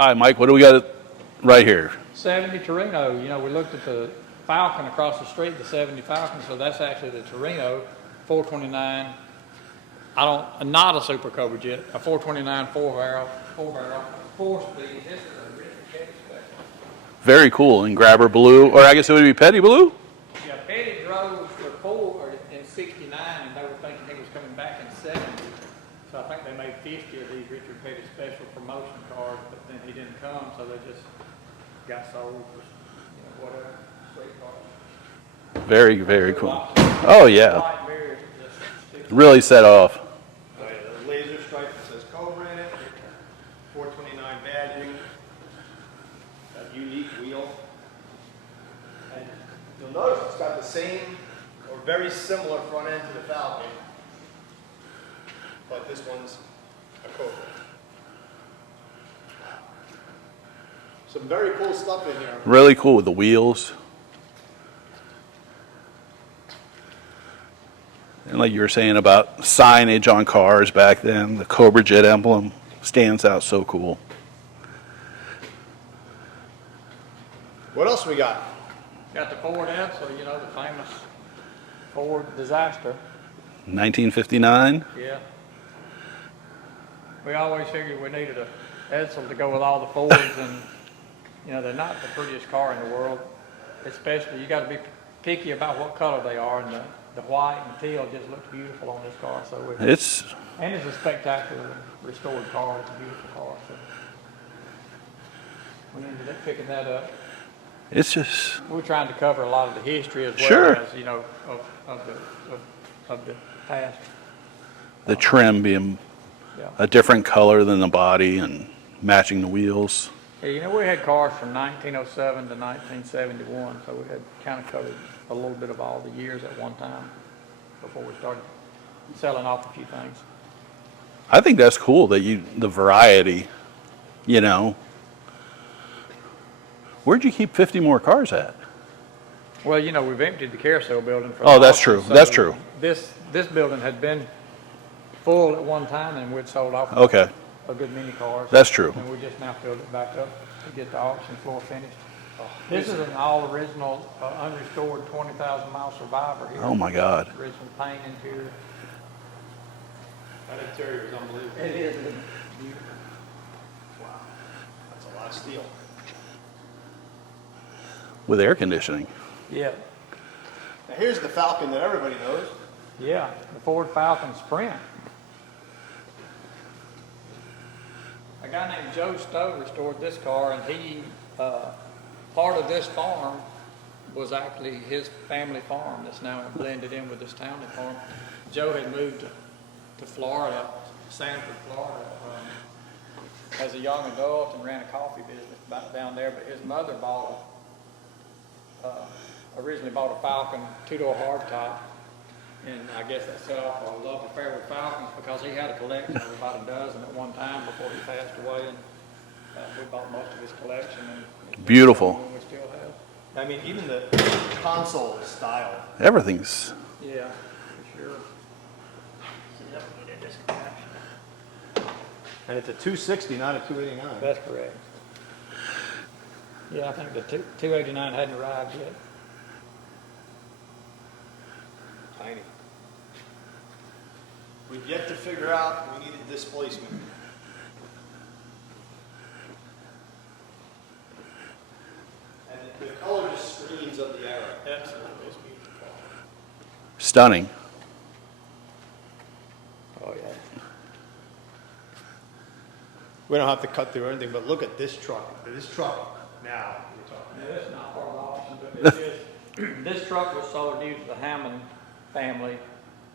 All right, Mike, what do we got right here? 70 Torino. You know, we looked at the Falcon across the street, the 70 Falcon, so that's actually the Torino 429. Not a Super Cobra jet, a 429 4-barrel, 4-speed. This is a really heavy special. Very cool. And grabber blue, or I guess it would be petty blue? Yeah, Petty drove for Ford in 69, and they were thinking he was coming back in 70. So I think they made 50 of these Richard Petty special promotion cars, but then he didn't come, so they just got sold for, whatever, street cars. Very, very cool. Oh, yeah. Really set off. Oh, yeah, the laser stripe that says Cobra in it, 429 badging, that unique wheel. And you'll notice it's got the same or very similar front end to the Falcon, but this one's a Cobra. Some very cool stuff in here. Really cool with the wheels. And like you were saying about signage on cars back then, the Cobra Jet emblem stands out so cool. What else we got? Got the Ford Edsel, the famous Ford disaster. 1959. Yeah. We always figured we needed a Edsel to go with all the Fords, and they're not the prettiest car in the world. Especially, you got to be picky about what color they are, and the white and teal just looks beautiful on this car. So it's a spectacular restored car. It's a beautiful car. So we ended up picking that up. It's just We're trying to cover a lot of the history as well Sure. as of the past. the trim being a different color than the body and matching the wheels. Yeah, we had cars from 1907 to 1971, so we had kind of covered a little bit of all the years at one time before we started selling off a few things. I think that's cool that the variety, Where'd you keep 50 more cars at? Well, we've emptied the carousel building. Oh, that's true. So That's true. This building had been full at one time, and we'd sold off Okay. a good many cars. That's true. And we just now filled it back up to get the auction floor finished. This is an all-original, unrestored 20,000-mile Survivor here. Oh, my God. Original paint interior. That interior is unbelievable. It is beautiful. Wow, that's a lot of steel. With air conditioning. Yeah, Now here's the Falcon that everybody knows. yeah, the Ford Falcon Sprint. A guy named Joe Stowe restored this car, and he, part of this farm was actually his family farm that's now blended in with this Townley farm. Joe had moved to Florida, Sanford, Florida, as a young adult and ran a coffee business back down there, but his mother originally bought a Falcon 2-door hardtop, and I guess that set off a love affair with Falcons because he had a collection of about a dozen at one time before he passed away, and we bought most of his collection. And Beautiful. we still have. I mean, even the console style. Everything's. Yeah, for sure. And it's a 260, not a 289. That's correct. Yeah, I think the 289 hadn't arrived yet. Tiny. We've yet to figure out we needed displacement. And the color just screams of the era. Absolutely, it's beautiful. Stunning. Oh yeah. We don't have to cut through anything, but look at this truck. This truck now, we're talking. Yeah, that's not part of the auction, but it is. This truck was sold due to the Hammond family,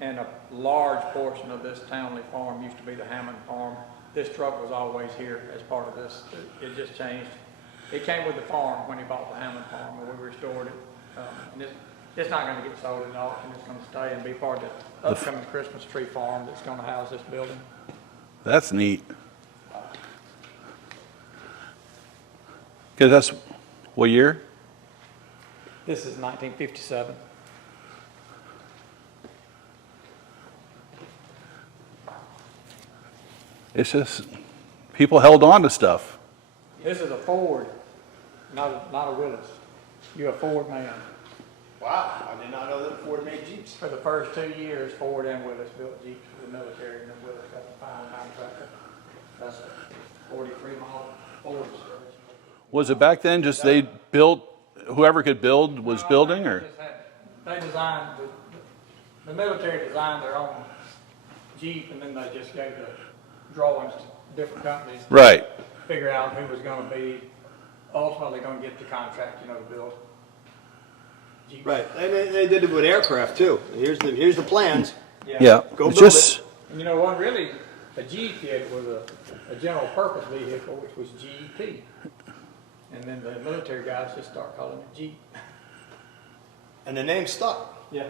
and a large portion of this Townley farm used to be the Hammond farm. This truck was always here as part of this. It just changed. It came with the farm when he bought the Hammond farm, and we restored it. And it's not going to get sold in the auction. It's going to stay and be part of the upcoming Christmas tree farm that's going to house this building. That's neat. Because that's what year? This is 1957. It's just people held on to stuff. This is a Ford, not a Willis. You're a Ford man. Wow, I did not know that Ford made Jeeps. For the first 2 years, Ford and Willis built Jeeps for the military, and then Willis got the final contractor. That's a 43 model Ford. Was it back then just they built, whoever could build was building, or? They designed, the military designed their own Jeep, and then they just gave the drawings to different companies. Right. Figure out who was gonna be ultimately gonna get the contract, to build Jeeps. Right, and they did it with aircraft too. Here's the plans. Yeah. Go It's build just, And what really, a Jeep was a general purpose vehicle, which was GEP. And then the military guys just start calling it Jeep. And the name stuck. Yeah.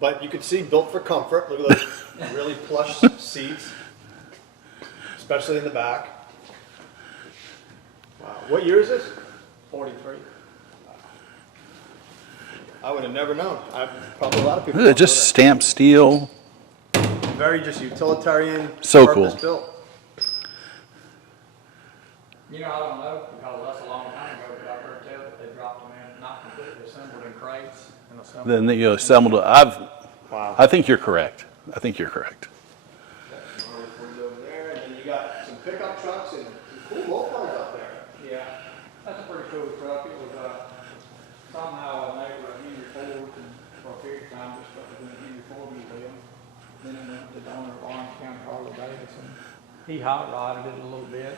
But you could see built for comfort. Look at those really plush seats, especially in the back. Wow. What year is this? 43. I would have never known. Probably a lot of people. is it don't just know stamped steel? that. Very just utilitarian. So cool. purpose-built. I don't know, because that's a long time ago, but I've heard tell that they dropped them in, not completely assembled in crates and assembled. Then you assembled it. Wow. I think you're correct. I think you're correct. Over there, and then you got some pickup trucks and some cool Mopars up there. Yeah, that's a pretty cool truck. It was, somehow a neighbor of Henry Ford, and for a period of time, this stuff was in the Henry Ford Museum. Then it went to the owner of Orange County, Harley Davidson. He hot rodded it a little bit.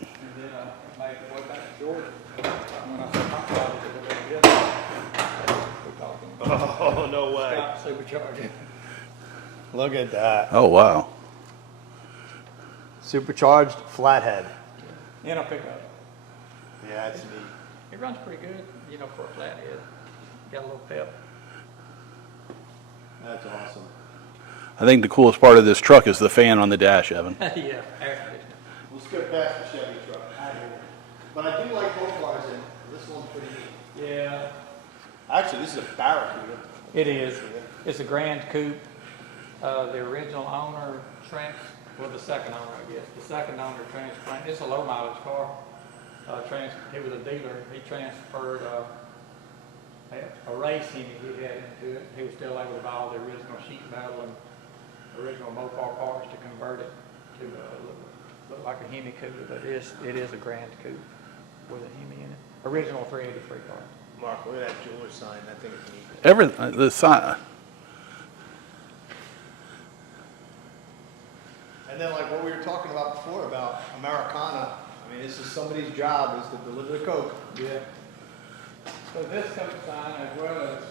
And then made it way back to Georgia. When I say hot rodded it a little bit, we're talking Oh, no way. Scott supercharger. Look at that. Oh, wow. Supercharged flathead. In a pickup. Yeah, that's neat. It runs pretty good, for a flathead. Got a little pep. That's awesome. I think the coolest part of this truck is the fan on the dash, Evan. Yeah, air conditioner. We'll skip past the Chevy truck. But I do like Mopars, and this one's pretty neat. Yeah, Actually, this is a Barracuda. it is. It's a Grand Coupe. The original owner the second owner, I guess. The second owner transplanted. It's a low mileage car. He was a dealer. He transferred a racing he had into it. He was still able to buy all the original sheet metal and original Mopar parts to convert it to look like a Hemi coupe, but it is a Grand Coupe with a Hemi in it. Original 383 car. Mark, look at that jeweler sign. That thing is neat. The sign. And then, like what we were talking about before about Americana, I mean, this is somebody's job is to deliver the Coke. Yeah. So this Coke sign, as well as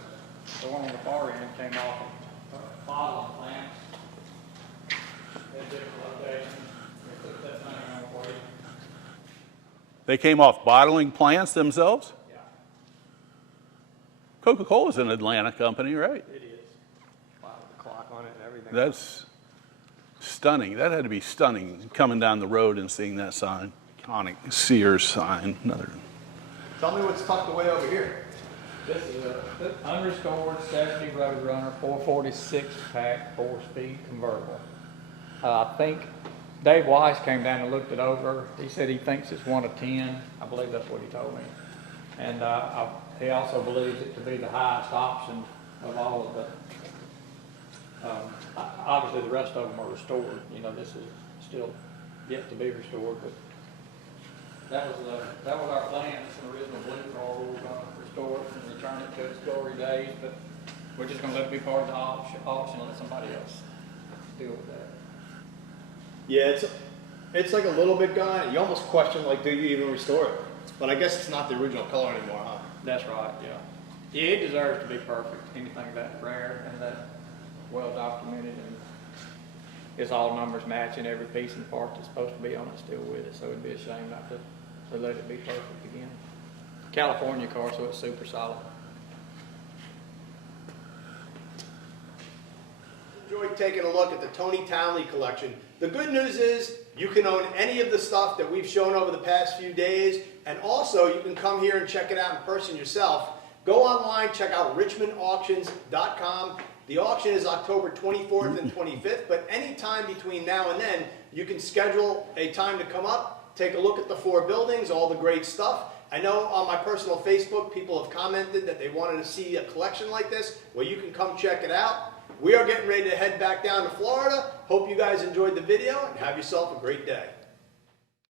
the one on the far end, came off of bottling plants. At different locations. They put that sign on for you. They came off bottling plants themselves? Yeah, Coca-Cola's an Atlanta company, right? it is. Wow, the clock on it and everything. That's stunning. That had to be stunning, coming down the road and seeing that sign. Iconic Sears sign. Tell me what's tucked away over here. This is a unrestored 70 Roadrunner 446 pack 4-speed convertible. I think Dave Weiss came down and looked it over. He said he thinks it's 1 of 10. I believe that's what he told me. And he also believes it to be the highest option of all of the. Obviously, the rest of them are restored. This is still yet to be restored, but that was our plan. It's an original blue car. We were going to restore it and return it to its glory days, but we're just going to let it be part of the auction and let somebody else deal with that. Yeah, it's like a little bit gone. You almost question, like, do you even restore it? But I guess it's not the original color anymore, huh? That's right, yeah. Yeah, it deserves to be perfect. Anything that rare and that well documented, and it's all numbers matching every piece and part that's supposed to be on it still with it. So it'd be a shame not to let it be perfect again. California car, so it's super solid. Enjoyed taking a look at the Tony Townley collection. The good news is you can own any of the stuff that we've shown over the past few days, and also you can come here and check it out in person yourself. Go online, check out richmondauctions.com. The auction is October 24th and 25th, but any time between now and then, you can schedule a time to come up, take a look at the 4 buildings, all the great stuff. I know on my personal Facebook, people have commented that they wanted to see a collection like this. Well, you can come check it out. We are getting ready to head back down to Florida. Hope you guys enjoyed the video and have yourself a great day.